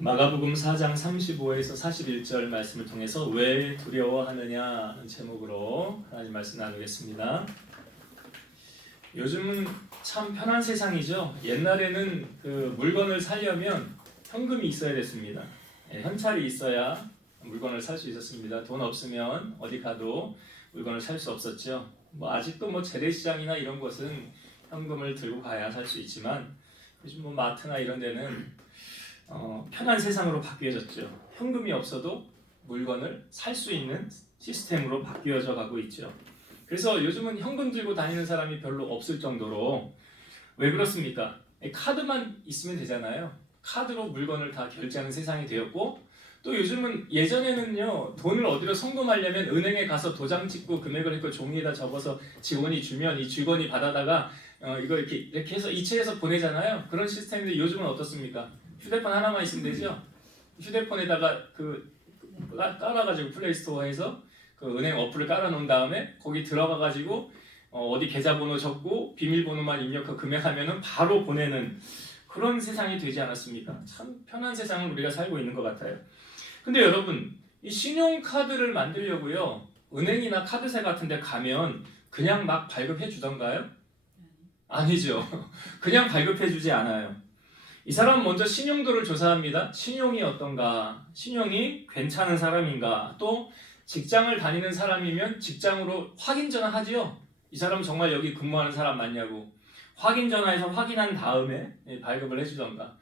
마가복음 4장 35에서 41절 말씀을 통해서 왜 두려워하느냐 하는 제목으로 하나님 말씀 나누겠습니다. 요즘은 참 편한 세상이죠. 옛날에는 그 물건을 사려면 현금이 있어야 됐습니다. 현찰이 있어야 물건을 살 수 있었습니다. 돈 없으면 어디 가도 물건을 살 수 없었죠. 아직도 재래시장이나 이런 곳은 현금을 들고 가야 살 수 있지만 요즘 마트나 이런 데는 편한 세상으로 바뀌어졌죠. 현금이 없어도 물건을 살 수 있는 시스템으로 바뀌어져 가고 있죠. 그래서 요즘은 현금 들고 다니는 사람이 별로 없을 정도로. 왜 그렇습니까? 카드만 있으면 되잖아요. 카드로 물건을 다 결제하는 세상이 되었고, 또 요즘은 예전에는요, 돈을 어디로 송금하려면 은행에 가서 도장 찍고 금액을 했고 종이에다 적어서 직원이 주면 이 직원이 받아다가 이거 이렇게 해서 이체해서 보내잖아요. 그런 시스템인데 요즘은 어떻습니까? 휴대폰 하나만 있으면 되죠. 휴대폰에다가 깔아가지고 플레이스토어에서 그 은행 어플을 깔아놓은 다음에 거기 들어가가지고 어디 계좌번호 적고 비밀번호만 입력하고 금액하면은 바로 보내는 그런 세상이 되지 않았습니까? 참 편한 세상을 우리가 살고 있는 것 같아요. 근데 여러분, 이 신용카드를 만들려고요, 은행이나 카드사 같은 데 가면 그냥 막 발급해 주던가요? 아니죠. 그냥 발급해 주지 않아요. 이 사람은 먼저 신용도를 조사합니다. 신용이 어떤가? 신용이 괜찮은 사람인가? 또 직장을 다니는 사람이면 직장으로 확인 전화하지요. 이 사람 정말 여기 근무하는 사람 맞냐고 확인 전화해서 확인한 다음에 발급을 해주던가.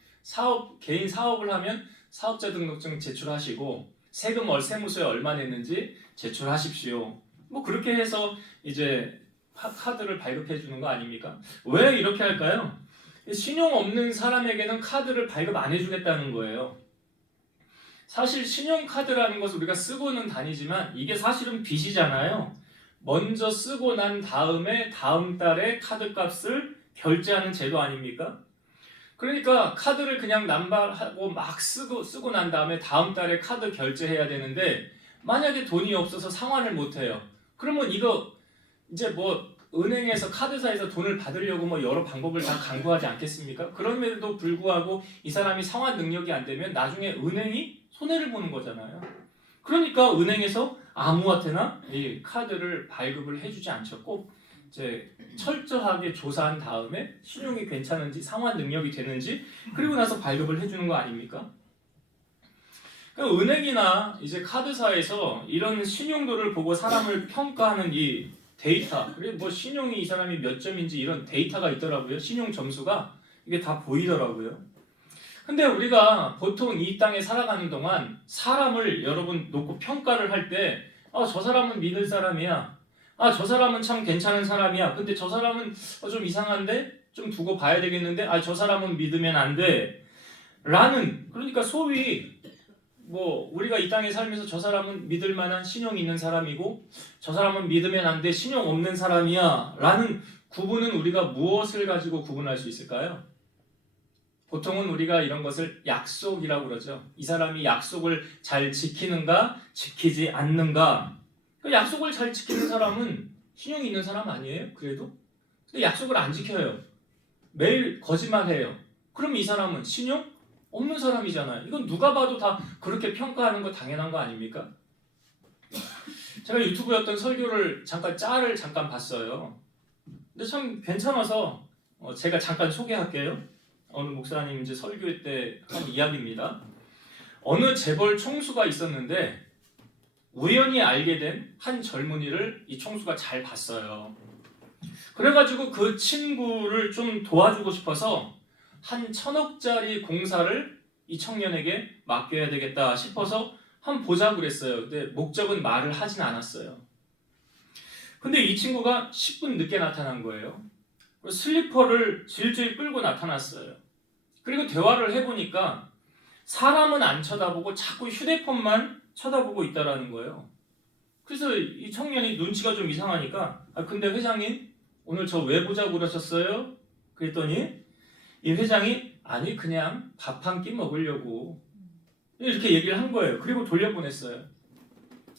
개인 사업을 하면 사업자 등록증 제출하시고 세금 세무서에 얼마 냈는지 제출하십시오. 그렇게 해서 이제 카드를 발급해 주는 거 아닙니까? 왜 이렇게 할까요? 신용 없는 사람에게는 카드를 발급 안 해주겠다는 거예요. 사실 신용카드라는 것을 우리가 쓰고는 다니지만 이게 사실은 빚이잖아요. 먼저 쓰고 난 다음에 다음 달에 카드값을 결제하는 제도 아닙니까? 그러니까 카드를 그냥 남발하고 막 쓰고 난 다음에 다음 달에 카드 결제해야 되는데 만약에 돈이 없어서 상환을 못해요. 그러면 이거 이제 은행에서 카드사에서 돈을 받으려고 여러 방법을 다 강구하지 않겠습니까? 그럼에도 불구하고 이 사람이 상환 능력이 안 되면 나중에 은행이 손해를 보는 거잖아요. 그러니까 은행에서 아무한테나 이 카드를 발급을 해주지 않죠. 꼭 이제 철저하게 조사한 다음에 신용이 괜찮은지 상환 능력이 되는지 그리고 나서 발급을 해주는 거 아닙니까? 그러니까 은행이나 이제 카드사에서 이런 신용도를 보고 사람을 평가하는 이 데이터, 그리고 신용이 이 사람이 몇 점인지 이런 데이터가 있더라고요. 신용 점수가 이게 다 보이더라고요. 근데 우리가 보통 이 땅에 살아가는 동안 사람을 여러분 놓고 평가를 할 때, 저 사람은 믿을 사람이야. 저 사람은 참 괜찮은 사람이야. 근데 저 사람은 좀 이상한데? 좀 두고 봐야 되겠는데? 저 사람은 믿으면 안 돼. 그러니까 소위 우리가 이 땅에 살면서 저 사람은 믿을 만한 신용이 있는 사람이고 저 사람은 믿으면 안 돼, 신용 없는 사람이야 라는 구분은 우리가 무엇을 가지고 구분할 수 있을까요? 보통은 우리가 이런 것을 약속이라고 그러죠. 이 사람이 약속을 잘 지키는가 지키지 않는가. 약속을 잘 지키는 사람은 신용이 있는 사람 아니에요? 그래도? 근데 약속을 안 지켜요. 매일 거짓말해요. 그럼 이 사람은 신용 없는 사람이잖아요. 이건 누가 봐도 다 그렇게 평가하는 거 당연한 거 아닙니까? 제가 유튜브에 어떤 설교를 짤을 잠깐 봤어요. 근데 참 괜찮아서 제가 잠깐 소개할게요. 어느 목사님 이제 설교 때 한 이야기입니다. 어느 재벌 총수가 있었는데 우연히 알게 된 한 젊은이를 이 총수가 잘 봤어요. 그래가지고 그 친구를 좀 도와주고 싶어서 한 1,000억짜리 공사를 이 청년에게 맡겨야 되겠다 싶어서 한번 보자고 그랬어요. 근데 목적은 말을 하진 않았어요. 근데 이 친구가 10분 늦게 나타난 거예요. 슬리퍼를 질질 끌고 나타났어요. 그리고 대화를 해보니까 사람은 안 쳐다보고 자꾸 휴대폰만 쳐다보고 있다라는 거예요. 그래서 이 청년이 눈치가 좀 이상하니까 근데 회장님 오늘 저 왜 보자고 그러셨어요? 그랬더니 이 회장이 아니 그냥 밥 한 끼 먹으려고 이렇게 얘기를 한 거예요. 그리고 돌려보냈어요.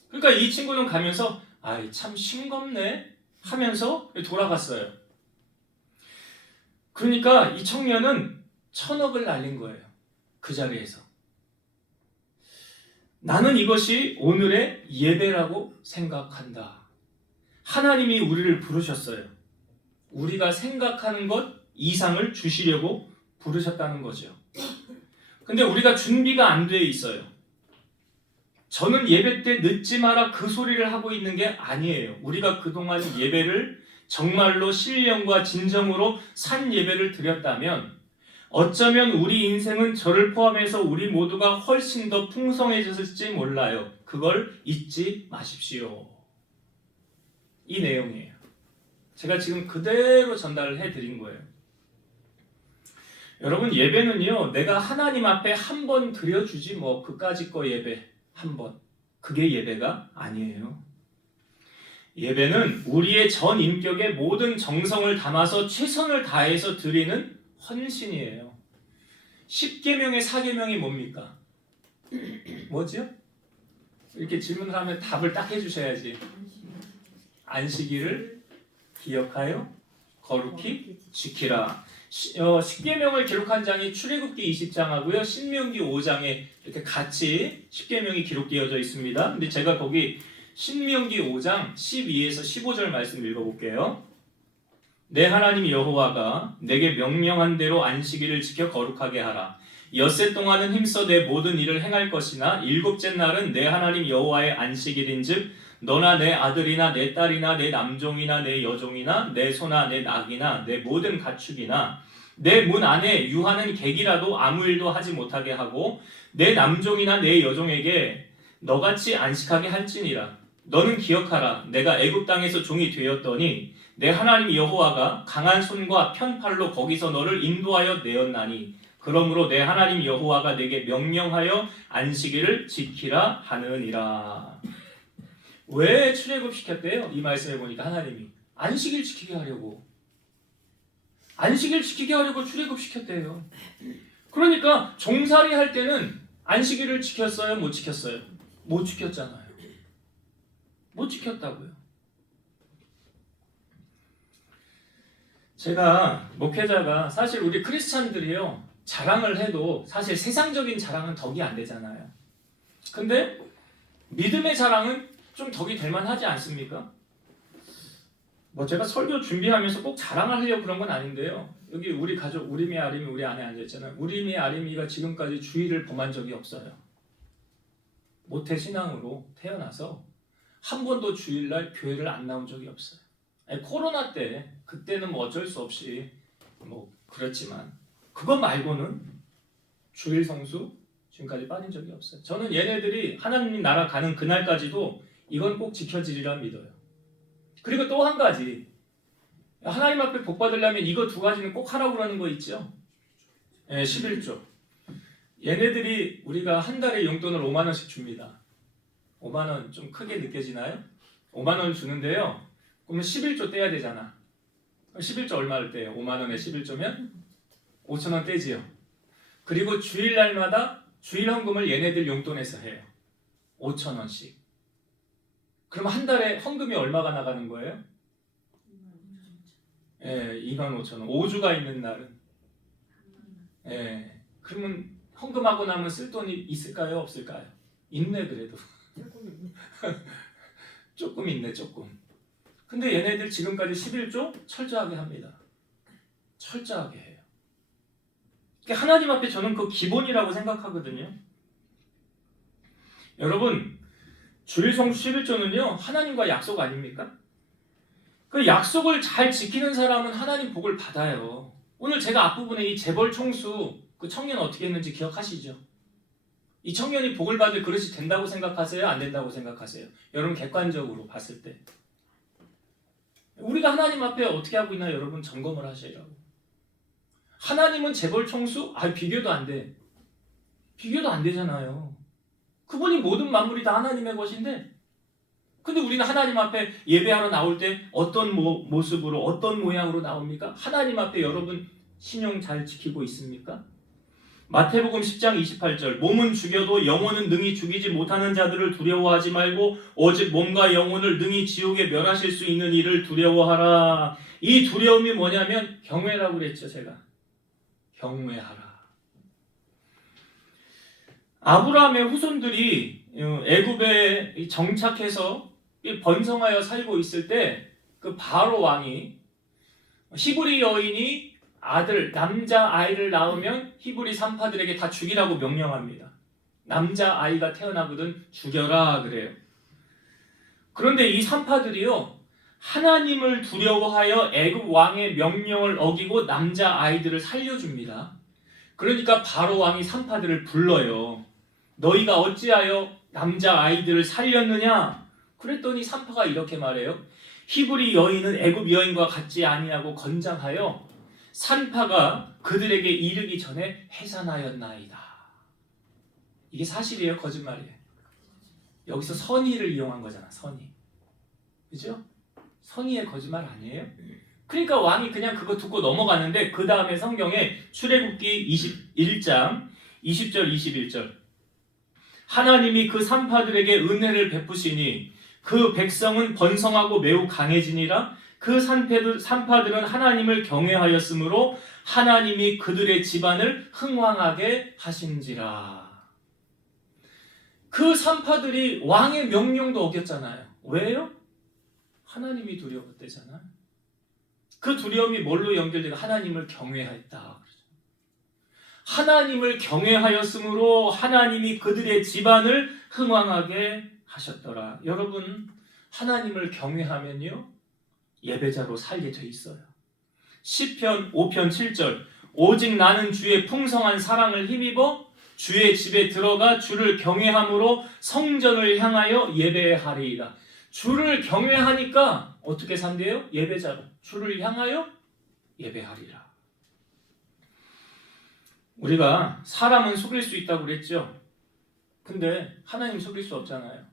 그러니까 이 친구는 가면서 아이 참 싱겁네 하면서 돌아갔어요. 그러니까 이 청년은 1,000억을 날린 거예요. 그 자리에서. 나는 이것이 오늘의 예배라고 생각한다. 하나님이 우리를 부르셨어요. 우리가 생각하는 것 이상을 주시려고 부르셨다는 거죠. 근데 우리가 준비가 안 돼 있어요. 저는 예배 때 늦지 마라 그 소리를 하고 있는 게 아니에요. 우리가 그동안 예배를 정말로 신령과 진정으로 산 예배를 드렸다면 어쩌면 우리 인생은 저를 포함해서 우리 모두가 훨씬 더 풍성해졌을지 몰라요. 그걸 잊지 마십시오. 이 내용이에요. 제가 지금 그대로 전달을 해드린 거예요. 여러분, 예배는요, 내가 하나님 앞에 한 번 드려주지 뭐 그까짓 거 예배 한 번. 그게 예배가 아니에요. 예배는 우리의 전 인격의 모든 정성을 담아서 최선을 다해서 드리는 헌신이에요. 10계명의 4계명이 뭡니까? 뭐죠? 이렇게 질문을 하면 답을 딱 해주셔야지. 안식일을 기억하여 거룩히 지키라. 10계명을 기록한 장이 출애굽기 20장하고요. 신명기 5장에 이렇게 같이 10계명이 기록되어져 있습니다. 근데 제가 거기 신명기 5장 12에서 15절 말씀 읽어볼게요. 내 하나님 여호와가 내게 명령한 대로 안식일을 지켜 거룩하게 하라. 엿새 동안은 힘써 내 모든 일을 행할 것이나 일곱째 날은 내 하나님 여호와의 안식일인즉 너나 내 아들이나 내 딸이나 내 남종이나 내 여종이나 내 소나 내 낙이나 내 모든 가축이나 내 문 안에 유하는 객이라도 아무 일도 하지 못하게 하고 내 남종이나 내 여종에게 너같이 안식하게 할지니라. 너는 기억하라. 내가 애굽 땅에서 종이 되었더니 내 하나님 여호와가 강한 손과 편팔로 거기서 너를 인도하여 내었나니 그러므로 내 하나님 여호와가 내게 명령하여 안식일을 지키라 하느니라. 왜 출애굽시켰대요? 이 말씀에 보니까 하나님이 안식일 지키게 하려고, 안식일 지키게 하려고 출애굽시켰대요. 그러니까 종살이 할 때는 안식일을 지켰어요? 못 지켰어요? 못 지켰잖아요. 못 지켰다고요. 제가 목회자가 사실 우리 크리스찬들이요 자랑을 해도 사실 세상적인 자랑은 덕이 안 되잖아요. 근데 믿음의 자랑은 좀 덕이 될 만하지 않습니까? 뭐 제가 설교 준비하면서 꼭 자랑을 하려고 그런 건 아닌데요. 여기 우리 가족 우리미 아림이 우리 안에 앉아있잖아요. 우리미 아림이가 지금까지 주일을 범한 적이 없어요. 모태신앙으로 태어나서 한 번도 주일날 교회를 안 나온 적이 없어요. 아니, 코로나 때 그때는 뭐 어쩔 수 없이 뭐 그렇지만 그거 말고는 주일 성수 지금까지 빠진 적이 없어요. 저는 얘네들이 하나님 나라 가는 그날까지도 이건 꼭 지켜지리라 믿어요. 그리고 또 한 가지, 하나님 앞에 복 받으려면 이거 두 가지는 꼭 하라고 그러는 거 있죠? 11조. 얘네들이 우리가 한 달에 용돈을 5만 원씩 줍니다. 5만 원 좀 크게 느껴지나요? 5만 원 주는데요. 그러면 11조 떼야 되잖아. 11조 얼마를 떼요? 5만 원에 11조면 5천 원 떼지요. 그리고 주일날마다 주일 헌금을 얘네들 용돈에서 해요. 5천 원씩. 그럼 한 달에 헌금이 얼마가 나가는 거예요? 2만 5천 원. 5주가 있는 날은. 그러면 헌금하고 나면 쓸 돈이 있을까요? 없을까요? 있네 그래도. 조금 있네 조금. 근데 얘네들 지금까지 11조 철저하게 합니다. 철저하게 해요. 그러니까 하나님 앞에 저는 그 기본이라고 생각하거든요. 여러분, 주일 성수 11조는요 하나님과 약속 아닙니까? 그 약속을 잘 지키는 사람은 하나님 복을 받아요. 오늘 제가 앞부분에 이 재벌 총수 그 청년 어떻게 했는지 기억하시죠? 이 청년이 복을 받을 그릇이 된다고 생각하세요? 안 된다고 생각하세요? 여러분 객관적으로 봤을 때 우리가 하나님 앞에 어떻게 하고 있나 여러분 점검을 하시라고. 하나님은 재벌 총수? 비교도 안 돼. 비교도 안 되잖아요. 그분이 모든 만물이 다 하나님의 것인데 근데 우리는 하나님 앞에 예배하러 나올 때 어떤 모습으로 어떤 모양으로 나옵니까? 하나님 앞에 여러분 신용 잘 지키고 있습니까? 마태복음 10장 28절 몸은 죽여도 영혼은 능히 죽이지 못하는 자들을 두려워하지 말고 오직 몸과 영혼을 능히 지옥에 멸하실 수 있는 이를 두려워하라. 이 두려움이 뭐냐면 경외라고 그랬죠. 제가 경외하라. 아브라함의 후손들이 애굽에 정착해서 번성하여 살고 있을 때 그 바로 왕이 히브리 여인이 남자 아이를 낳으면 히브리 산파들에게 다 죽이라고 명령합니다. 남자 아이가 태어나거든 죽여라 그래요. 그런데 이 산파들이요, 하나님을 두려워하여 애굽 왕의 명령을 어기고 남자 아이들을 살려줍니다. 그러니까 바로 왕이 산파들을 불러요. 너희가 어찌하여 남자 아이들을 살렸느냐? 그랬더니 산파가 이렇게 말해요. 히브리 여인은 애굽 여인과 같지 아니하고 건장하여 산파가 그들에게 이르기 전에 해산하였나이다. 이게 사실이에요, 거짓말이에요? 여기서 선의를 이용한 거잖아, 선의. 그죠? 선의의 거짓말 아니에요? 그러니까 왕이 그냥 그거 듣고 넘어갔는데 그 다음에 성경에 출애굽기 21장 20절 21절 하나님이 그 산파들에게 은혜를 베푸시니 그 백성은 번성하고 매우 강해지니라. 그 산파들은 하나님을 경외하였으므로 하나님이 그들의 집안을 흥왕하게 하신지라. 그 산파들이 왕의 명령도 어겼잖아요. 왜요? 하나님이 두려웠대잖아요. 그 두려움이 뭘로 연결되고 하나님을 경외하였다. 하나님을 경외하였으므로 하나님이 그들의 집안을 흥왕하게 하셨더라. 여러분, 하나님을 경외하면요 예배자로 살게 돼 있어요. 시편 5편 7절 오직 나는 주의 풍성한 사랑을 힘입어 주의 집에 들어가 주를 경외함으로 성전을 향하여 예배하리이다. 주를 경외하니까 어떻게 산대요? 예배자로. 주를 향하여 예배하리라. 우리가 사람은 속일 수 있다고 그랬죠. 근데 하나님 속일 수 없잖아요.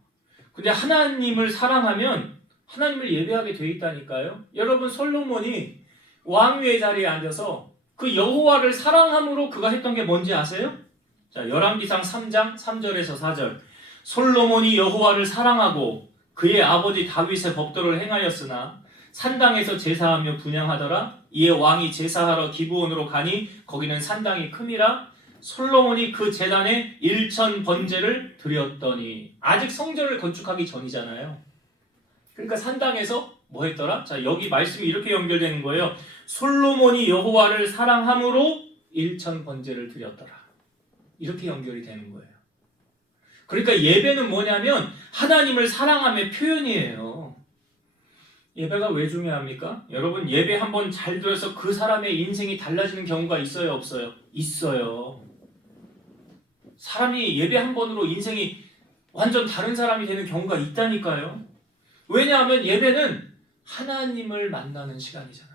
근데 하나님을 사랑하면 하나님을 예배하게 돼 있다니까요. 여러분, 솔로몬이 왕위의 자리에 앉아서 그 여호와를 사랑함으로 그가 했던 게 뭔지 아세요? 자, 열왕기상 3장 3절에서 4절 솔로몬이 여호와를 사랑하고 그의 아버지 다윗의 법도를 행하였으나 산당에서 제사하며 분향하더라. 이에 왕이 제사하러 기브온으로 가니 거기는 산당이 큼이라. 솔로몬이 그 제단에 1천 번제를 드렸더니 아직 성전을 건축하기 전이잖아요. 그러니까 산당에서 뭐 했더라? 자, 여기 말씀이 이렇게 연결되는 거예요. 솔로몬이 여호와를 사랑함으로 1천 번제를 드렸더라. 이렇게 연결이 되는 거예요. 그러니까 예배는 뭐냐면 하나님을 사랑함의 표현이에요. 예배가 왜 중요합니까? 여러분, 예배 한번 잘 들어서 그 사람의 인생이 달라지는 경우가 있어요, 없어요? 있어요. 사람이 예배 한 번으로 인생이 완전 다른 사람이 되는 경우가 있다니까요. 왜냐하면 예배는 하나님을 만나는 시간이잖아요.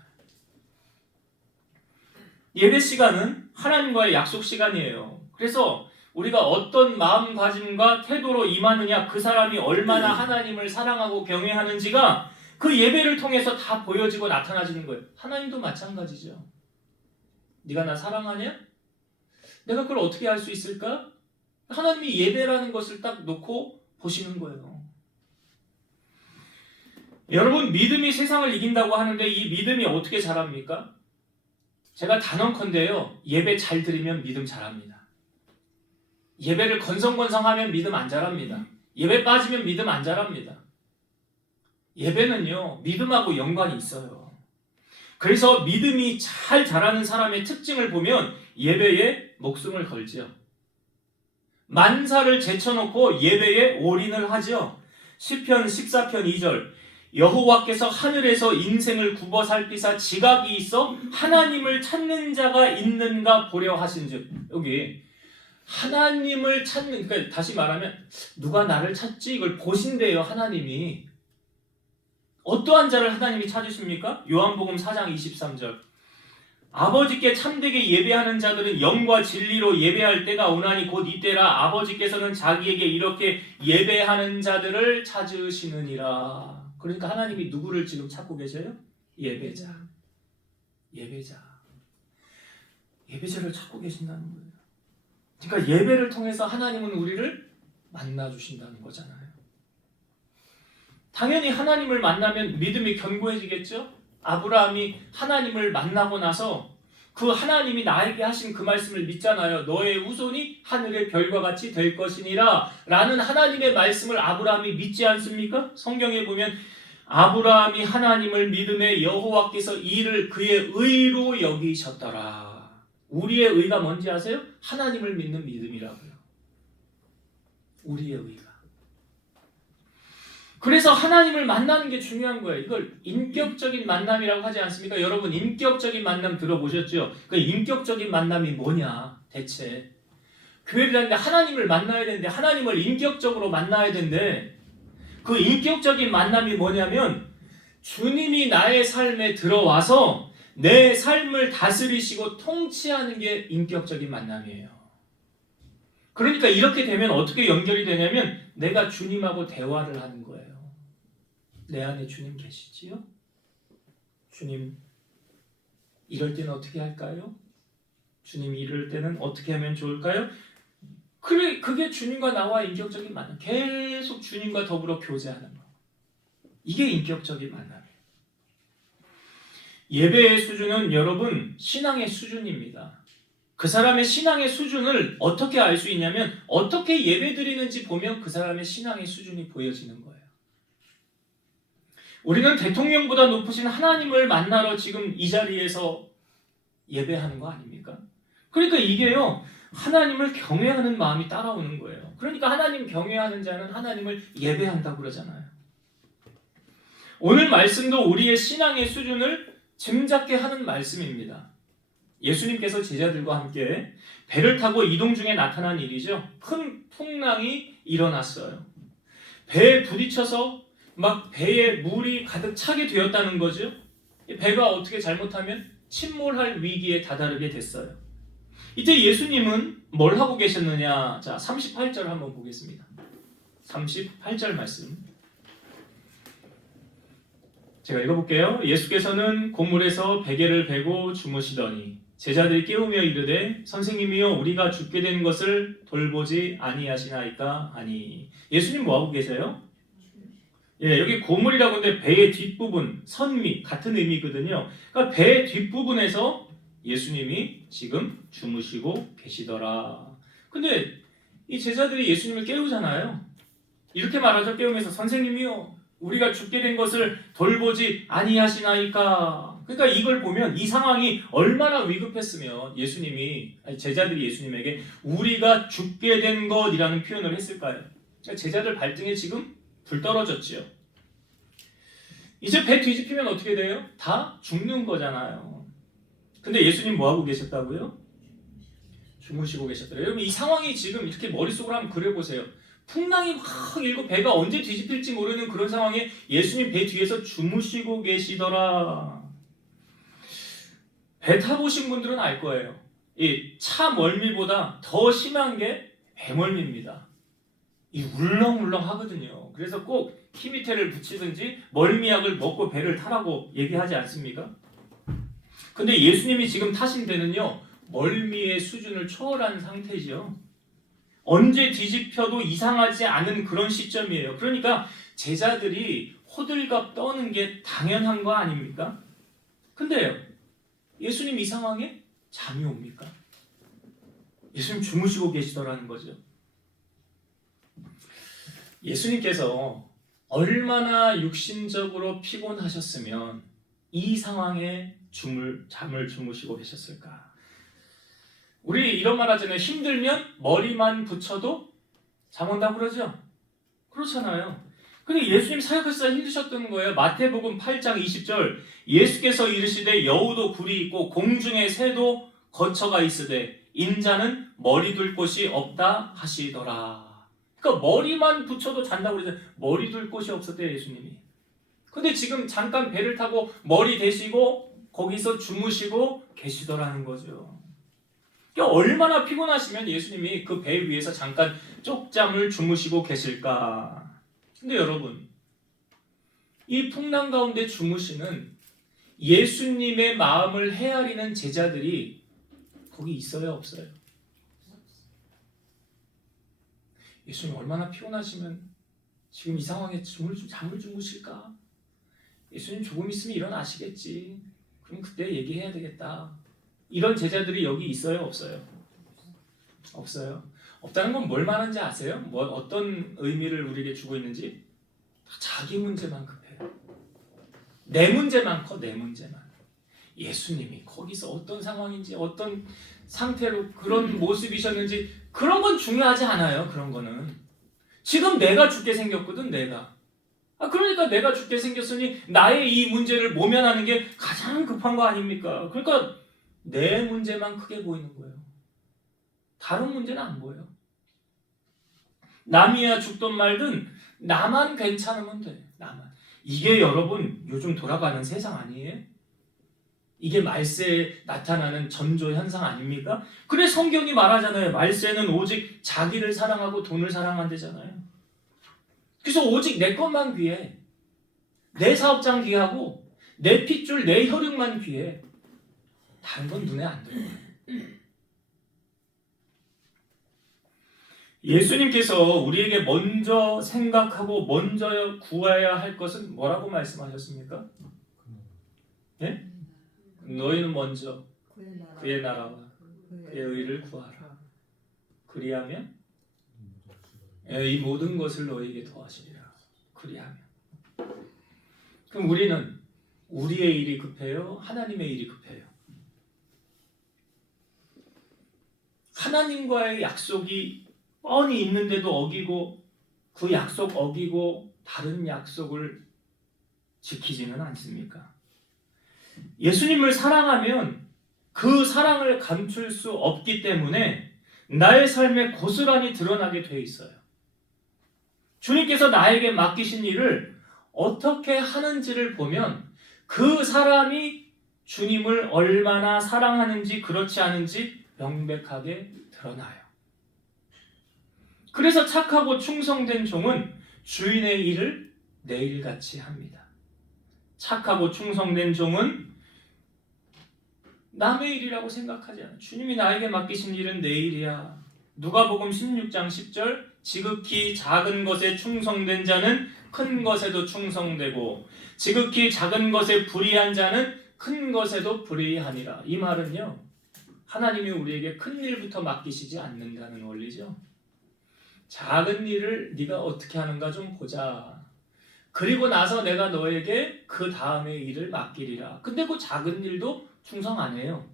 예배 시간은 하나님과의 약속 시간이에요. 그래서 우리가 어떤 마음가짐과 태도로 임하느냐, 그 사람이 얼마나 하나님을 사랑하고 경외하는지가 그 예배를 통해서 다 보여지고 나타나지는 거예요. 하나님도 마찬가지죠. 네가 나 사랑하냐? 내가 그걸 어떻게 알 수 있을까? 하나님이 예배라는 것을 딱 놓고 보시는 거예요. 여러분, 믿음이 세상을 이긴다고 하는데 이 믿음이 어떻게 자랍니까? 제가 단언컨대요, 예배 잘 드리면 믿음 잘합니다. 예배를 건성건성하면 믿음 안 자랍니다. 예배 빠지면 믿음 안 자랍니다. 예배는요, 믿음하고 연관이 있어요. 그래서 믿음이 잘 자라는 사람의 특징을 보면 예배에 목숨을 걸지요. 만사를 제쳐놓고 예배에 올인을 하죠. 시편 14편 2절 여호와께서 하늘에서 인생을 굽어 살피사 지각이 있어 하나님을 찾는 자가 있는가 보려 하신즉. 여기 하나님을 찾는, 그러니까 다시 말하면 누가 나를 찾지? 이걸 보신대요. 하나님이. 어떠한 자를 하나님이 찾으십니까? 요한복음 4장 23절 아버지께 참되게 예배하는 자들은 영과 진리로 예배할 때가 오나니 곧 이때라. 아버지께서는 자기에게 이렇게 예배하는 자들을 찾으시느니라. 그러니까 하나님이 누구를 지금 찾고 계세요? 예배자. 예배자를 찾고 계신다는 거예요. 그러니까 예배를 통해서 하나님은 우리를 만나주신다는 거잖아요. 당연히 하나님을 만나면 믿음이 견고해지겠죠? 아브라함이 하나님을 만나고 나서 그 하나님이 나에게 하신 그 말씀을 믿잖아요. 너의 후손이 하늘의 별과 같이 될 것이니라 라는 하나님의 말씀을 아브라함이 믿지 않습니까? 성경에 보면 아브라함이 하나님을 믿음에 여호와께서 이를 그의 의로 여기셨더라. 우리의 의가 뭔지 아세요? 하나님을 믿는 믿음이라고요. 우리의 의가. 그래서 하나님을 만나는 게 중요한 거예요. 이걸 인격적인 만남이라고 하지 않습니까? 여러분 인격적인 만남 들어보셨죠? 그 인격적인 만남이 뭐냐 대체? 교회를 다니는데 하나님을 만나야 되는데 하나님을 인격적으로 만나야 되는데 그 인격적인 만남이 뭐냐면 주님이 나의 삶에 들어와서 내 삶을 다스리시고 통치하는 게 인격적인 만남이에요. 그러니까 이렇게 되면 어떻게 연결이 되냐면 내가 주님하고 대화를 하는 거예요. 내 안에 주님 계시지요? 주님 이럴 때는 어떻게 할까요? 주님 이럴 때는 어떻게 하면 좋을까요? 그래, 그게 주님과 나와의 인격적인 만남. 계속 주님과 더불어 교제하는 거. 이게 인격적인 만남이에요. 예배의 수준은 여러분 신앙의 수준입니다. 그 사람의 신앙의 수준을 어떻게 알 수 있냐면 어떻게 예배 드리는지 보면 그 사람의 신앙의 수준이 보여지는 거예요. 우리는 대통령보다 높으신 하나님을 만나러 지금 이 자리에서 예배하는 거 아닙니까? 그러니까 이게요, 하나님을 경외하는 마음이 따라오는 거예요. 그러니까 하나님 경외하는 자는 하나님을 예배한다고 그러잖아요. 오늘 말씀도 우리의 신앙의 수준을 짐작게 하는 말씀입니다. 예수님께서 제자들과 함께 배를 타고 이동 중에 나타난 일이죠. 큰 풍랑이 일어났어요. 배에 부딪혀서 막 배에 물이 가득 차게 되었다는 거죠. 배가 어떻게 잘못하면 침몰할 위기에 다다르게 됐어요. 이때 예수님은 뭘 하고 계셨느냐? 자, 38절 한번 보겠습니다. 38절 말씀. 제가 읽어볼게요. 예수께서는 고물에서 베개를 베고 주무시더니 제자들이 깨우며 이르되 선생님이여 우리가 죽게 된 것을 돌보지 아니하시나이까 하니. 예수님 뭐 하고 계세요? 여기 고물이라고 하는데 배의 뒷부분, 선미 같은 의미거든요. 그러니까 배 뒷부분에서 예수님이 지금 주무시고 계시더라. 근데 이 제자들이 예수님을 깨우잖아요. 이렇게 말하죠. 깨우면서 선생님이요 우리가 죽게 된 것을 돌보지 아니하시나이까. 그러니까 이걸 보면 이 상황이 얼마나 위급했으면 예수님이 제자들이 예수님에게 우리가 죽게 된 것이라는 표현을 했을까요? 그러니까 제자들 발등에 지금 불 떨어졌지요. 이제 배 뒤집히면 어떻게 돼요? 다 죽는 거잖아요. 근데 예수님 뭐 하고 계셨다고요? 주무시고 계셨더래요. 여러분 이 상황이 지금 이렇게 머릿속으로 한번 그려보세요. 풍랑이 막 일고 배가 언제 뒤집힐지 모르는 그런 상황에 예수님 배 뒤에서 주무시고 계시더라. 배 타보신 분들은 알 거예요. 이 차 멀미보다 더 심한 게 배멀미입니다. 이 울렁울렁 하거든요. 그래서 꼭 키 밑에를 붙이든지 멀미약을 먹고 배를 타라고 얘기하지 않습니까? 근데 예수님이 지금 타신 배는요, 멀미의 수준을 초월한 상태죠. 언제 뒤집혀도 이상하지 않은 그런 시점이에요. 그러니까 제자들이 호들갑 떠는 게 당연한 거 아닙니까? 근데요, 예수님 이 상황에 잠이 옵니까? 예수님 주무시고 계시더라는 거죠. 예수님께서 얼마나 육신적으로 피곤하셨으면 이 상황에 잠을 주무시고 계셨을까? 우리 이런 말 하잖아요. 힘들면 머리만 붙여도 잠 온다고 그러죠? 그렇잖아요. 근데 예수님 사역하시다 힘드셨던 거예요. 마태복음 8장 20절 예수께서 이르시되 여우도 굴이 있고 공중에 새도 거처가 있으되 인자는 머리 둘 곳이 없다 하시더라. 그러니까 머리만 붙여도 잔다고 그러잖아요. 머리 둘 곳이 없었대요 예수님이. 근데 지금 잠깐 배를 타고 머리 대시고 거기서 주무시고 계시더라는 거죠. 그러니까 얼마나 피곤하시면 예수님이 그 배 위에서 잠깐 쪽잠을 주무시고 계실까. 근데 여러분 이 풍랑 가운데 주무시는 예수님의 마음을 헤아리는 제자들이 거기 있어요 없어요? 예수님 얼마나 피곤하시면 지금 이 상황에 잠을 주무실까? 예수님 조금 있으면 일어나시겠지. 그럼 그때 얘기해야 되겠다. 이런 제자들이 여기 있어요, 없어요? 없어요. 없다는 건 뭘 말하는지 아세요? 어떤 의미를 우리에게 주고 있는지? 자기 문제만 급해요. 내 문제만 커, 내 문제만. 예수님이 거기서 어떤 상황인지, 어떤 상태로 그런 모습이셨는지 그런 건 중요하지 않아요. 그런 거는. 지금 내가 죽게 생겼거든, 내가. 그러니까 내가 죽게 생겼으니 나의 이 문제를 모면하는 게 가장 급한 거 아닙니까? 그러니까 내 문제만 크게 보이는 거예요. 다른 문제는 안 보여요. 남이야 죽든 말든 나만 괜찮으면 돼. 나만. 이게 여러분 요즘 돌아가는 세상 아니에요? 이게 말세에 나타나는 전조 현상 아닙니까? 그래 성경이 말하잖아요. 말세는 오직 자기를 사랑하고 돈을 사랑한대잖아요. 그래서 오직 내 것만 귀해. 내 사업장 귀하고 내 핏줄, 내 혈육만 귀해. 다른 건 눈에 안 들어요. 예수님께서 우리에게 먼저 생각하고 먼저 구해야 할 것은 뭐라고 말씀하셨습니까? 예? 너희는 먼저 그의 나라와 그의 의를 구하라. 그리하면 이 모든 것을 너희에게 더하시리라. 그리하면. 그럼 우리는 우리의 일이 급해요? 하나님의 일이 급해요? 하나님과의 약속이 뻔히 있는데도 어기고 그 약속 어기고 다른 약속을 지키지는 않습니까? 예수님을 사랑하면 그 사랑을 감출 수 없기 때문에 나의 삶에 고스란히 드러나게 돼 있어요. 주님께서 나에게 맡기신 일을 어떻게 하는지를 보면 그 사람이 주님을 얼마나 사랑하는지 그렇지 않은지 명백하게 드러나요. 그래서 착하고 충성된 종은 주인의 일을 내일같이 합니다. 착하고 충성된 종은 남의 일이라고 생각하지 않아요. 주님이 나에게 맡기신 일은 내 일이야. 누가복음 16장 10절 지극히 작은 것에 충성된 자는 큰 것에도 충성되고 지극히 작은 것에 불의한 자는 큰 것에도 불의하니라. 이 말은요. 하나님이 우리에게 큰 일부터 맡기시지 않는다는 원리죠. 작은 일을 네가 어떻게 하는가 좀 보자. 그리고 나서 내가 너에게 그 다음의 일을 맡기리라. 근데 그 작은 일도 충성 안 해요.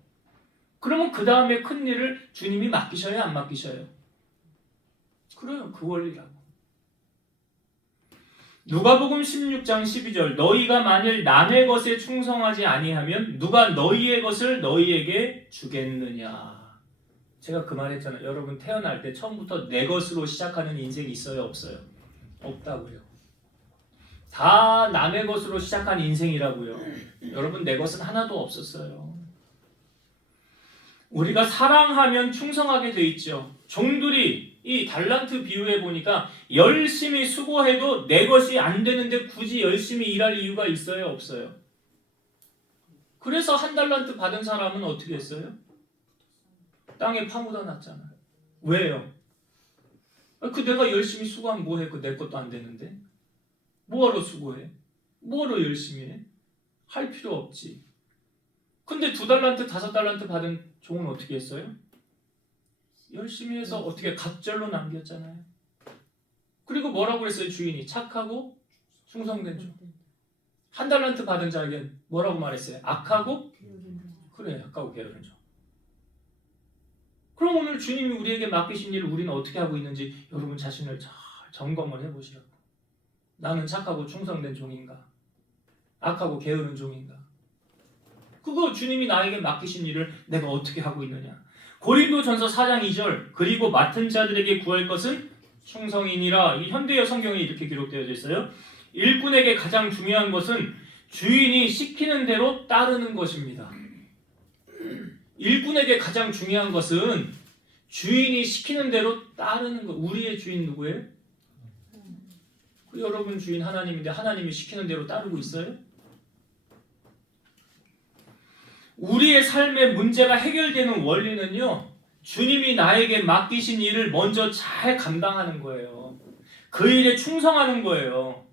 그러면 그 다음에 큰 일을 주님이 맡기셔야 안 맡기셔요? 그래요. 그 원리라고. 누가복음 16장 12절 너희가 만일 남의 것에 충성하지 아니하면 누가 너희의 것을 너희에게 주겠느냐. 제가 그 말 했잖아요. 여러분 태어날 때 처음부터 내 것으로 시작하는 인생이 있어요? 없어요? 없다고요. 다 남의 것으로 시작한 인생이라고요. 여러분 내 것은 하나도 없었어요. 우리가 사랑하면 충성하게 돼 있죠. 종들이 이 달란트 비유에 보니까 열심히 수고해도 내 것이 안 되는데 굳이 열심히 일할 이유가 있어요? 없어요? 그래서 한 달란트 받은 사람은 어떻게 했어요? 땅에 파묻어 놨잖아요. 왜요? 내가 열심히 수고하면 뭐해? 내 것도 안 되는데. 뭐하러 수고해? 뭐하러 열심히 해? 할 필요 없지. 근데 2달란트, 5달란트 받은 종은 어떻게 했어요? 열심히 해서 어떻게 갑절로 남겼잖아요. 그리고 뭐라고 그랬어요? 주인이 착하고 충성된 종. 1달란트 받은 자에게 뭐라고 말했어요? 악하고? 그래, 악하고 게으른 종. 그럼 오늘 주님이 우리에게 맡기신 일을 우리는 어떻게 하고 있는지 여러분 자신을 잘 점검을 해보시라고. 나는 착하고 충성된 종인가? 악하고 게으른 종인가? 그거 주님이 나에게 맡기신 일을 내가 어떻게 하고 있느냐? 고린도전서 4장 2절 그리고 맡은 자들에게 구할 것은 충성이니라. 이 현대어 성경에 이렇게 기록되어 있어요. 일꾼에게 가장 중요한 것은 주인이 시키는 대로 따르는 것입니다. 일꾼에게 가장 중요한 것은 주인이 시키는 대로 따르는 것. 우리의 주인 누구예요? 여러분 주인 하나님인데 하나님이 시키는 대로 따르고 있어요? 우리의 삶의 문제가 해결되는 원리는요. 주님이 나에게 맡기신 일을 먼저 잘 감당하는 거예요. 그 일에 충성하는 거예요.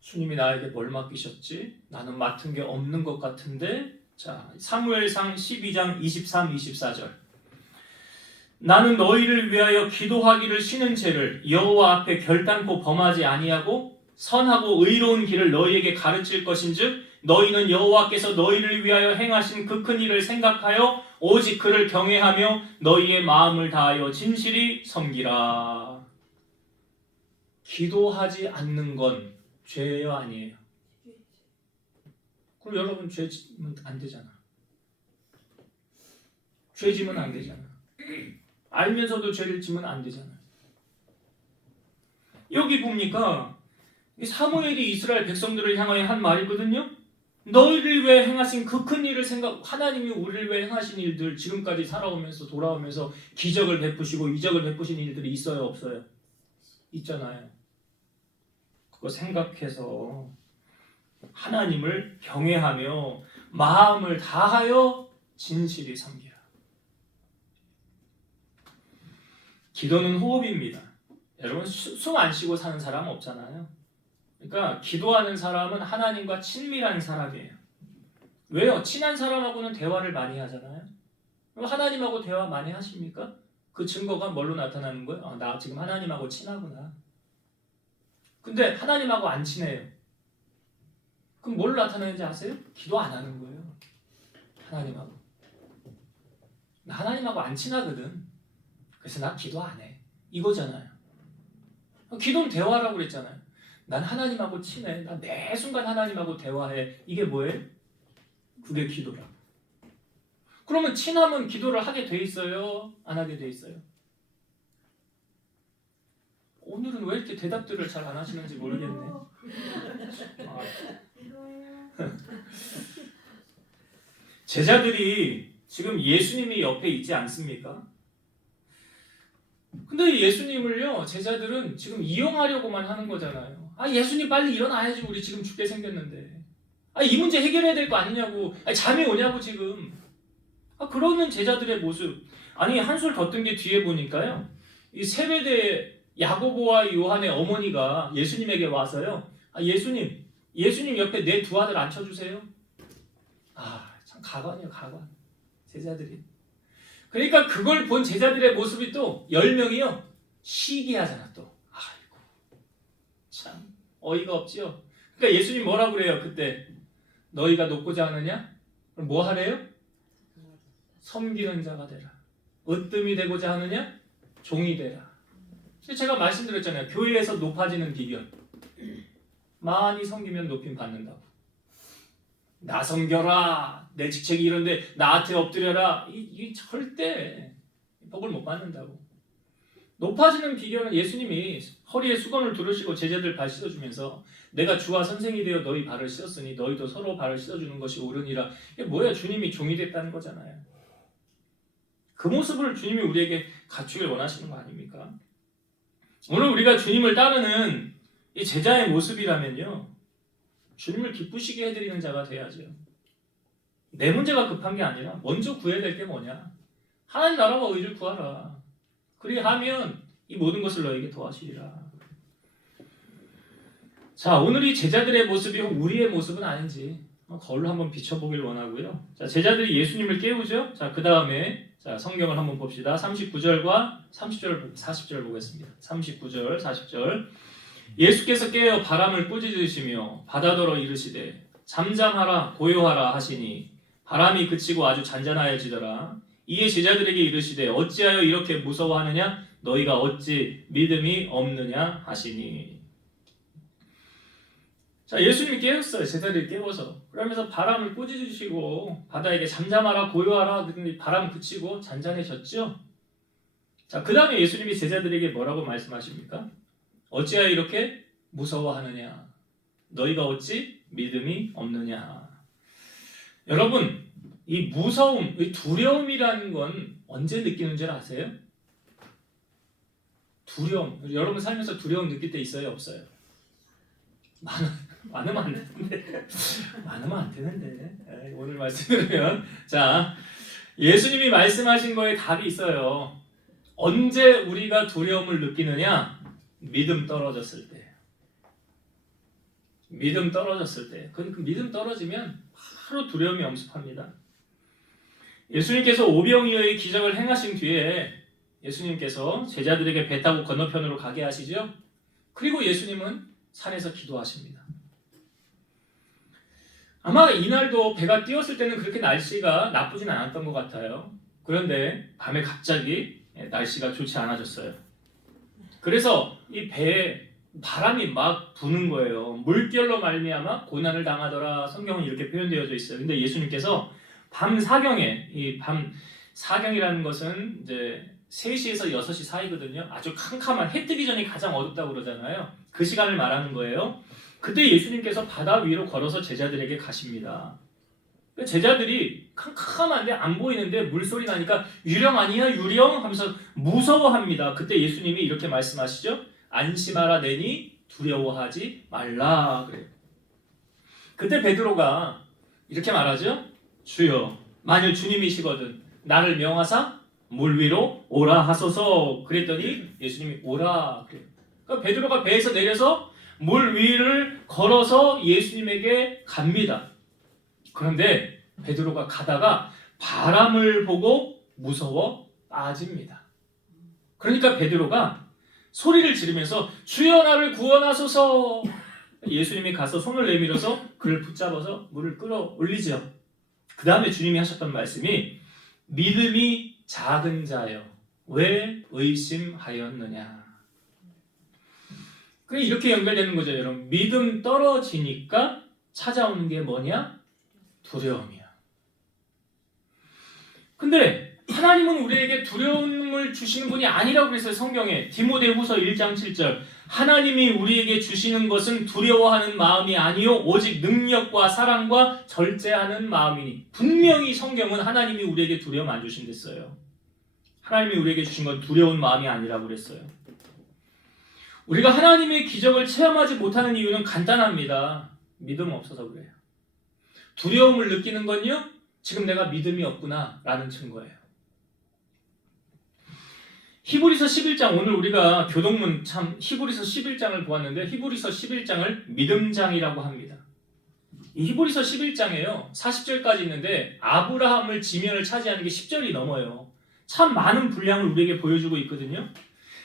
주님이 나에게 뭘 맡기셨지? 나는 맡은 게 없는 것 같은데 자, 사무엘상 12장 23, 24절. 나는 너희를 위하여 기도하기를 쉬는 죄를 여호와 앞에 결단코 범하지 아니하고 선하고 의로운 길을 너희에게 가르칠 것인즉 너희는 여호와께서 너희를 위하여 행하신 그 큰 일을 생각하여 오직 그를 경외하며 너희의 마음을 다하여 진실이 섬기라. 기도하지 않는 건 죄예요, 아니에요? 그럼 여러분 죄 지면 안 되잖아. 죄 지면 안 되잖아. 알면서도 죄를 지면 안 되잖아. 여기 봅니까? 사무엘이 이스라엘 백성들을 향하여 한 말이거든요. 너희를 위해 행하신 그 큰 일을 하나님이 우리를 위해 행하신 일들, 지금까지 살아오면서 돌아오면서 기적을 베푸시고 이적을 베푸신 일들이 있어요, 없어요? 있잖아요. 그거 생각해서 하나님을 경외하며 마음을 다하여 진실이 섬기라. 기도는 호흡입니다. 여러분 숨 안 쉬고 사는 사람 없잖아요. 그러니까 기도하는 사람은 하나님과 친밀한 사람이에요. 왜요? 친한 사람하고는 대화를 많이 하잖아요. 그럼 하나님하고 대화 많이 하십니까? 그 증거가 뭘로 나타나는 거예요? 나 지금 하나님하고 친하구나. 근데 하나님하고 안 친해요. 그럼 뭘 나타내는지 아세요? 기도 안 하는 거예요. 하나님하고. 나 하나님하고 안 친하거든. 그래서 나 기도 안 해. 이거잖아요. 기도는 대화라고 그랬잖아요. 난 하나님하고 친해. 나 매 순간 하나님하고 대화해. 이게 뭐예요? 그게 기도라. 그러면 친하면 기도를 하게 돼 있어요? 안 하게 돼 있어요? 오늘은 왜 이렇게 대답들을 잘 안 하시는지 모르겠네. 제자들이 지금 예수님이 옆에 있지 않습니까? 근데 예수님을요, 제자들은 지금 이용하려고만 하는 거잖아요. 예수님 빨리 일어나야지. 우리 지금 죽게 생겼는데. 이 문제 해결해야 될 거 아니냐고. 잠이 오냐고 지금. 그러는 제자들의 모습. 한술 더 뜬 게 뒤에 보니까요. 이 세베대 야고보와 요한의 어머니가 예수님에게 와서요. 예수님 옆에 내 두 아들 앉혀주세요. 참 가관이에요, 가관. 제자들이. 그러니까 그걸 본 제자들의 모습이 또 10명이요. 시기하잖아 또. 아이고. 참 어이가 없지요. 그러니까 예수님 뭐라고 그래요 그때? 너희가 높고자 하느냐? 그럼 뭐 하래요? 섬기는 자가 되라. 으뜸이 되고자 하느냐? 종이 되라. 제가 말씀드렸잖아요. 교회에서 높아지는 비결. 많이 섬기면 높임 받는다고. 나 섬겨라. 내 직책이 이런데 나한테 엎드려라. 이 절대 복을 못 받는다고. 높아지는 비결은 예수님이 허리에 수건을 두르시고 제자들 발 씻어주면서 내가 주와 선생이 되어 너희 발을 씻었으니 너희도 서로 발을 씻어주는 것이 옳으니라. 이게 뭐야? 주님이 종이 됐다는 거잖아요. 그 모습을 주님이 우리에게 갖추길 원하시는 거 아닙니까? 오늘 우리가 주님을 따르는 이 제자의 모습이라면요, 주님을 기쁘시게 해드리는 자가 돼야죠. 내 문제가 급한 게 아니라 먼저 구해야 될 게 뭐냐? 하나님 나라와 의를 구하라. 그리하면 이 모든 것을 너에게 도와주리라. 자, 오늘 이 제자들의 모습이 우리의 모습은 아닌지 거울로 한번 비춰보길 원하고요. 자, 제자들이 예수님을 깨우죠. 자, 그 다음에 성경을 한번 봅시다. 39절과 30절, 40절 보겠습니다. 39절, 40절. 예수께서 깨어 바람을 꾸짖으시며 바다더러 이르시되 잠잠하라 고요하라 하시니 바람이 그치고 아주 잔잔하여지더라. 이에 제자들에게 이르시되 어찌하여 이렇게 무서워하느냐? 너희가 어찌 믿음이 없느냐 하시니. 자, 예수님이 깨웠어요. 제자들이 깨워서. 그러면서 바람을 꾸짖으시고 바다에게 잠잠하라 고요하라 그랬더니 바람 그치고 잔잔해졌죠. 자, 그 다음에 예수님이 제자들에게 뭐라고 말씀하십니까? 어찌하여 이렇게 무서워하느냐? 너희가 어찌 믿음이 없느냐? 여러분, 이 무서움, 이 두려움이라는 건 언제 느끼는 줄 아세요? 두려움. 여러분 살면서 두려움 느낄 때 있어요? 없어요? 많으면 안 되는데. 많으면 안 되는데. 오늘 말씀 들으면. 자, 예수님이 말씀하신 거에 답이 있어요. 언제 우리가 두려움을 느끼느냐? 믿음 떨어졌을 때. 믿음 떨어졌을 때. 그 믿음 떨어지면 서로 두려움이 엄습합니다. 예수님께서 오병이어의 기적을 행하신 뒤에 예수님께서 제자들에게 배 타고 건너편으로 가게 하시죠. 그리고 예수님은 산에서 기도하십니다. 아마 이날도 배가 띄었을 때는 그렇게 날씨가 나쁘진 않았던 것 같아요. 그런데 밤에 갑자기 날씨가 좋지 않아졌어요. 그래서 이 배에 바람이 막 부는 거예요. 물결로 말미암아 고난을 당하더라. 성경은 이렇게 표현되어져 있어요. 근데 예수님께서 밤 사경에, 이 밤 사경이라는 것은 이제 3시에서 6시 사이거든요. 아주 캄캄한 해 뜨기 전이 가장 어둡다고 그러잖아요. 그 시간을 말하는 거예요. 그때 예수님께서 바다 위로 걸어서 제자들에게 가십니다. 제자들이 캄캄한데 안 보이는데 물소리 나니까 유령 아니야 유령? 하면서 무서워합니다. 그때 예수님이 이렇게 말씀하시죠. 안심하라 내니 두려워하지 말라 그래요. 그때 베드로가 이렇게 말하죠. 주여 만일 주님이시거든 나를 명하사 물 위로 오라 하소서. 그랬더니 예수님이 오라 그래요. 그러니까 베드로가 배에서 내려서 물 위를 걸어서 예수님에게 갑니다. 그런데 베드로가 가다가 바람을 보고 무서워 빠집니다. 그러니까 베드로가 소리를 지르면서 주여 나를 구원하소서. 예수님이 가서 손을 내밀어서 그를 붙잡아서 물을 끌어올리죠. 그 다음에 주님이 하셨던 말씀이 믿음이 작은 자여 왜 의심하였느냐. 그게 이렇게 연결되는 거죠. 여러분 믿음 떨어지니까 찾아오는 게 뭐냐? 두려움이야. 근데 하나님은 우리에게 두려움을 주시는 분이 아니라고 그랬어요. 성경에 디모데후서 1장 7절 하나님이 우리에게 주시는 것은 두려워하는 마음이 아니요 오직 능력과 사랑과 절제하는 마음이니. 분명히 성경은 하나님이 우리에게 두려움 안 주신댔어요. 하나님이 우리에게 주신 건 두려운 마음이 아니라고 그랬어요. 우리가 하나님의 기적을 체험하지 못하는 이유는 간단합니다. 믿음 없어서 그래요. 두려움을 느끼는 건요 지금 내가 믿음이 없구나 라는 증거예요. 히브리서 11장 오늘 우리가 교동문 참 히브리서 11장을 보았는데 히브리서 11장을 믿음장이라고 합니다. 이 히브리서 11장에요 40절까지 있는데 아브라함을 지면을 차지하는 게 10절이 넘어요. 참 많은 분량을 우리에게 보여주고 있거든요.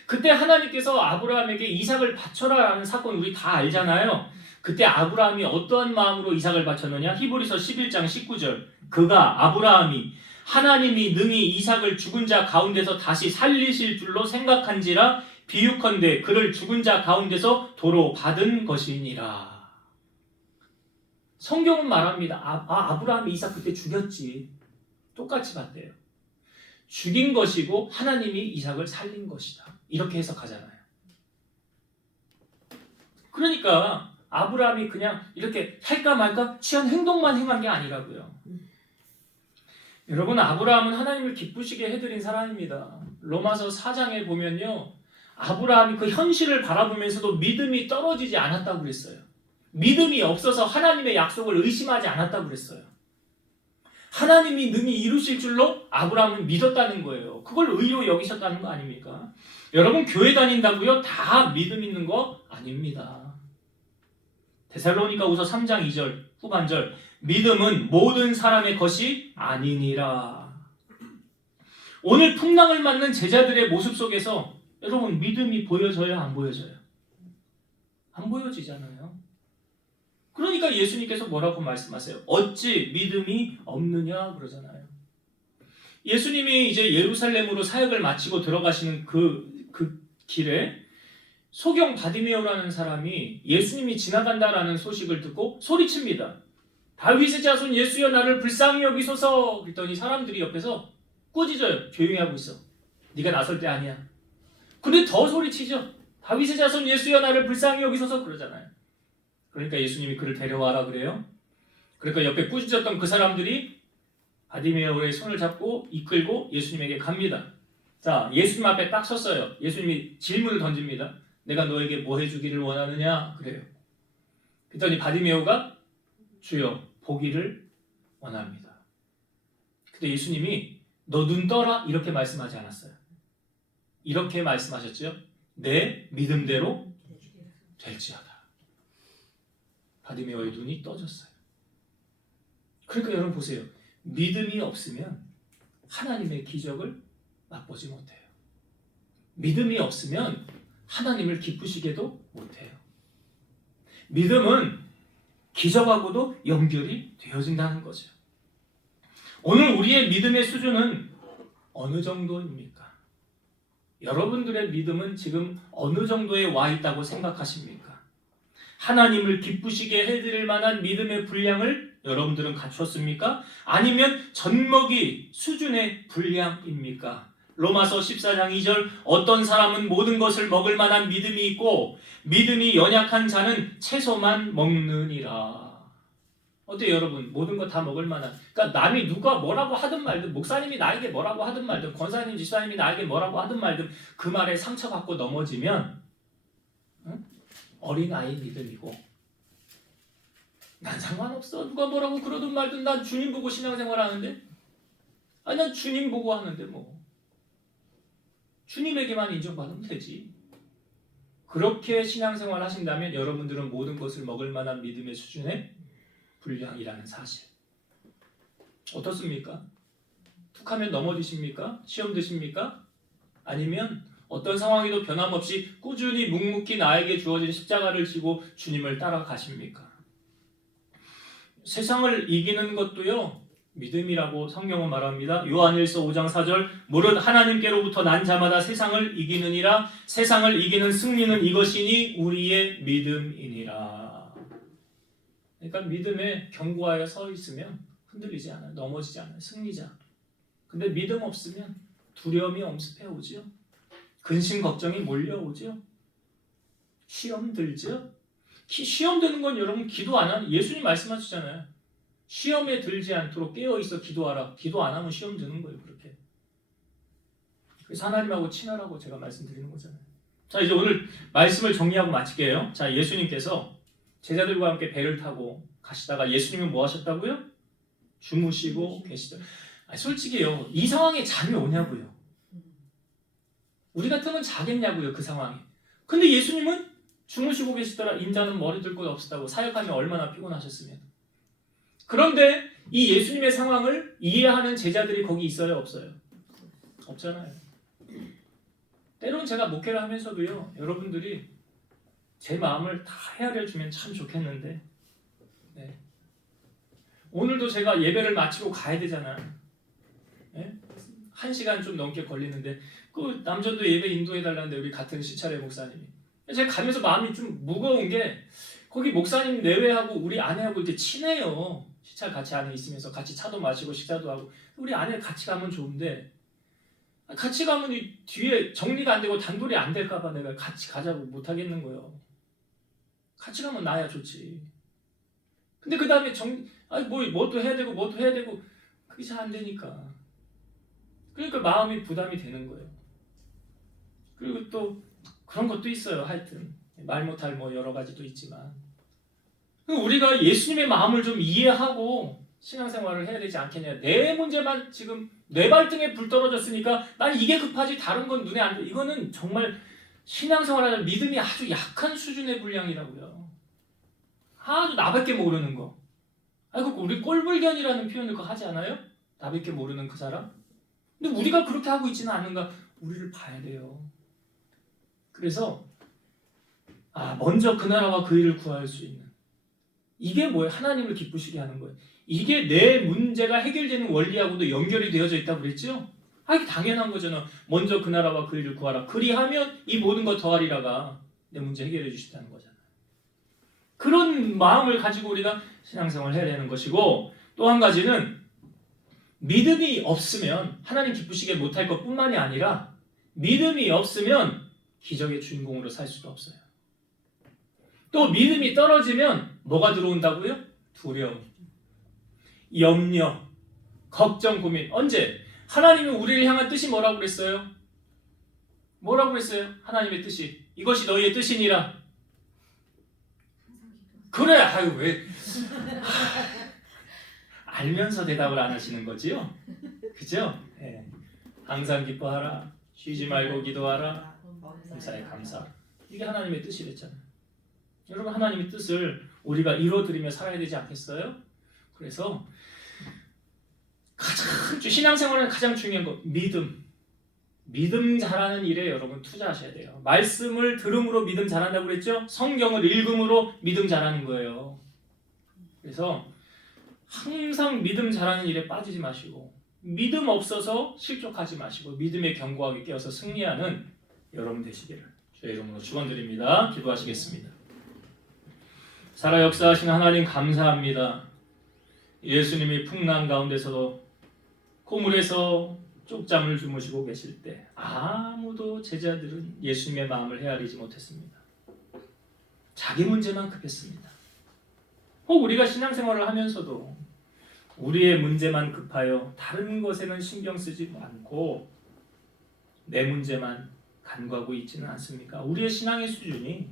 그때 하나님께서 아브라함에게 이삭을 바쳐라 라는 사건 우리 다 알잖아요. 그때 아브라함이 어떠한 마음으로 이삭을 바쳤느냐? 히브리서 11장 19절 그가 아브라함이 하나님이 능히 이삭을 죽은 자 가운데서 다시 살리실 줄로 생각한지라 비유컨대 그를 죽은 자 가운데서 도로 받은 것이니라. 성경은 말합니다. 아브라함이 이삭 그때 죽였지. 똑같이 봤대요. 죽인 것이고 하나님이 이삭을 살린 것이다. 이렇게 해석하잖아요. 그러니까 아브라함이 그냥 이렇게 할까 말까 취한 행동만 행한 게 아니라고요. 여러분 아브라함은 하나님을 기쁘시게 해드린 사람입니다. 로마서 4장에 보면요. 아브라함이 그 현실을 바라보면서도 믿음이 떨어지지 않았다고 그랬어요. 믿음이 없어서 하나님의 약속을 의심하지 않았다고 그랬어요. 하나님이 능히 이루실 줄로 아브라함은 믿었다는 거예요. 그걸 의로 여기셨다는 거 아닙니까? 여러분 교회 다닌다고요? 다 믿음 있는 거 아닙니다. 데살로니가후서 3장 2절 후반절 믿음은 모든 사람의 것이 아니니라. 오늘 풍랑을 맞는 제자들의 모습 속에서 여러분 믿음이 보여져요? 안 보여져요? 안 보여지잖아요. 그러니까 예수님께서 뭐라고 말씀하세요? 어찌 믿음이 없느냐 그러잖아요. 예수님이 이제 예루살렘으로 사역을 마치고 들어가시는 그 길에 소경 바디메오라는 사람이 예수님이 지나간다라는 소식을 듣고 소리칩니다. 다윗의 자손 예수여 나를 불쌍히 여기소서. 그랬더니 사람들이 옆에서 꾸짖어요. 조용히 하고 있어. 네가 나설 때 아니야. 근데 더 소리치죠. 다윗의 자손 예수여 나를 불쌍히 여기소서 그러잖아요. 그러니까 예수님이 그를 데려와라 그래요. 그러니까 옆에 꾸짖었던 그 사람들이 바디메오의 손을 잡고 이끌고 예수님에게 갑니다. 자, 예수님 앞에 딱 섰어요. 예수님이 질문을 던집니다. 내가 너에게 뭐 해주기를 원하느냐? 그래요. 그랬더니 바디메오가 주여 보기를 원합니다. 근데 예수님이 너 눈 떠라 이렇게 말씀하지 않았어요. 이렇게 말씀하셨죠. 내 믿음대로 될지어다. 바디메오의 눈이 떠졌어요. 그러니까 여러분 보세요. 믿음이 없으면 하나님의 기적을 맛보지 못해요. 믿음이 없으면 하나님을 기쁘시게도 못해요. 믿음은 기적하고도 연결이 되어진다는 거죠. 오늘 우리의 믿음의 수준은 어느 정도입니까? 여러분들의 믿음은 지금 어느 정도에 와 있다고 생각하십니까? 하나님을 기쁘시게 해드릴 만한 믿음의 분량을 여러분들은 갖췄습니까? 아니면 젖먹이 수준의 분량입니까? 로마서 14장 2절 어떤 사람은 모든 것을 먹을 만한 믿음이 있고 믿음이 연약한 자는 채소만 먹느니라. 어때요 여러분? 모든 거 다 먹을 만한, 그러니까 남이 누가 뭐라고 하든 말든, 목사님이 나에게 뭐라고 하든 말든, 권사님, 집사님이 나에게 뭐라고 하든 말든 그 말에 상처받고 넘어지면 어린아이 믿음이고, 난 상관없어 누가 뭐라고 그러든 말든 난 주님 보고 신앙생활 하는데, 아니 난 주님 보고 하는데 뭐 주님에게만 인정받으면 되지. 그렇게 신앙생활 하신다면 여러분들은 모든 것을 먹을 만한 믿음의 수준의 분량이라는 사실. 어떻습니까? 툭하면 넘어지십니까? 시험 드십니까? 아니면 어떤 상황에도 변함없이 꾸준히 묵묵히 나에게 주어진 십자가를 지고 주님을 따라가십니까? 세상을 이기는 것도요 믿음이라고 성경은 말합니다. 요한일서 5장 4절 무릇 하나님께로부터 난 자마다 세상을 이기느니라. 세상을 이기는 승리는 이것이니 우리의 믿음이니라. 그러니까 믿음에 견고하여 서 있으면 흔들리지 않아요. 넘어지지 않아요. 승리자. 근데 믿음 없으면 두려움이 엄습해 오죠. 근심 걱정이 몰려오죠. 시험 들죠. 시험 드는 건 여러분 기도 안 하는, 예수님 말씀하시잖아요. 시험에 들지 않도록 깨어있어 기도하라. 기도 안 하면 시험 드는 거예요. 그렇게. 그래서 하나님하고 친하라고 제가 말씀드리는 거잖아요. 자, 이제 오늘 말씀을 정리하고 마칠게요. 자, 예수님께서 제자들과 함께 배를 타고 가시다가 예수님은 뭐 하셨다고요? 주무시고 계시다. 솔직히요, 이 상황에 잠이 오냐고요. 우리 같으면 자겠냐고요, 그 상황에. 근데 예수님은 주무시고 계시더라. 인자는 머리 들 곳 없었다고. 사역하면 얼마나 피곤하셨으면. 그런데 이 예수님의 상황을 이해하는 제자들이 거기 있어요, 없어요? 없잖아요. 때로는 제가 목회를 하면서도요, 여러분들이 제 마음을 다 헤아려 주면 참 좋겠는데, 네. 오늘도 제가 예배를 마치고 가야 되잖아요. 네? 1시간 좀 넘게 걸리는데 그 남전도 예배 인도해달라는데 우리 같은 시찰의 목사님이, 제가 가면서 마음이 좀 무거운 게 거기 목사님 내외하고 우리 아내하고 이렇게 친해요. 시찰 같이 안에 있으면서 같이 차도 마시고 식사도 하고. 우리 아내 같이 가면 좋은데 같이 가면 이 뒤에 정리가 안 되고 단돌이 안 될까 봐 내가 같이 가자고 못 하겠는 거예요. 같이 가면 나야 좋지. 근데 그 다음에 뭐또 해야 되고 뭐또 해야 되고 그게 잘 안 되니까. 그러니까 마음이 부담이 되는 거예요. 그리고 또 그런 것도 있어요. 하여튼 말 못할 뭐 여러 가지도 있지만 우리가 예수님의 마음을 좀 이해하고 신앙생활을 해야 되지 않겠냐. 내 문제만 지금 내 발등에 불 떨어졌으니까 난 이게 급하지 다른 건 눈에 안 돼. 이거는 정말 신앙생활하는 믿음이 아주 약한 수준의 분량이라고요. 아주 나밖에 모르는 거. 아이고 우리 꼴불견이라는 표현을 그거 하지 않아요? 나밖에 모르는 그 사람? 근데 우리가 그렇게 하고 있지는 않은가? 우리를 봐야 돼요. 그래서 먼저 그 나라와 그 일을 구할 수 있는, 이게 뭐예요? 하나님을 기쁘시게 하는 거예요. 이게 내 문제가 해결되는 원리하고도 연결이 되어져 있다고 그랬죠? 이게 당연한 거잖아. 먼저 그 나라와 그 일을 구하라. 그리하면 이 모든 것 더하리라가 내 문제 해결해 주신다는 거잖아요. 그런 마음을 가지고 우리가 신앙생활을 해야 되는 것이고, 또 한 가지는 믿음이 없으면 하나님 기쁘시게 못할 것뿐만이 아니라 믿음이 없으면 기적의 주인공으로 살 수도 없어요. 또 믿음이 떨어지면 뭐가 들어온다고요? 두려움, 염려, 걱정, 고민. 언제? 하나님이 우리를 향한 뜻이 뭐라고 그랬어요? 뭐라고 그랬어요? 하나님의 뜻이 이것이 너희의 뜻이니라. 그래. 왜 알면서 대답을 안 하시는 거지요? 그죠? 네. 항상 기뻐하라. 쉬지 말고 기도하라. 감사에 감사. 이게 하나님의 뜻이랬잖아요. 여러분 하나님의 뜻을 우리가 이루어드리며 살아야 되지 않겠어요? 그래서 신앙생활은 가장 중요한 거 믿음 잘하는 일에 여러분 투자하셔야 돼요. 말씀을 들음으로 믿음 잘한다고 그랬죠? 성경을 읽음으로 믿음 잘하는 거예요. 그래서 항상 믿음 잘하는 일에 빠지지 마시고 믿음 없어서 실족하지 마시고 믿음의 견고하게 깨어서 승리하는 여러분 되시기를 주의 이름으로 축원드립니다. 기도하시겠습니다. 살아 역사하시는 하나님 감사합니다. 예수님이 풍랑 가운데서도 고물에서 쪽잠을 주무시고 계실 때 아무도 제자들은 예수님의 마음을 헤아리지 못했습니다. 자기 문제만 급했습니다. 우리가 신앙생활을 하면서도 우리의 문제만 급하여 다른 것에는 신경 쓰지 않고 내 문제만 간과하고 있지는 않습니까? 우리의 신앙의 수준이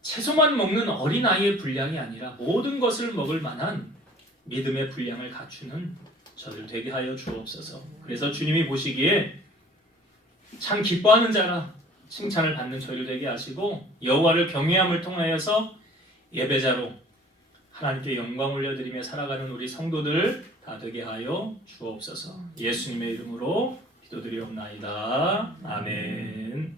채소만 먹는 어린아이의 분량이 아니라 모든 것을 먹을 만한 믿음의 분량을 갖추는 저들 되게 하여 주옵소서. 그래서 주님이 보시기에 참 기뻐하는 자라 칭찬을 받는 저희를 되게 하시고 여호와를 경외함을 통하여서 예배자로 하나님께 영광 올려드리며 살아가는 우리 성도들 다 되게 하여 주옵소서. 예수님의 이름으로 기도드리옵나이다. 아멘.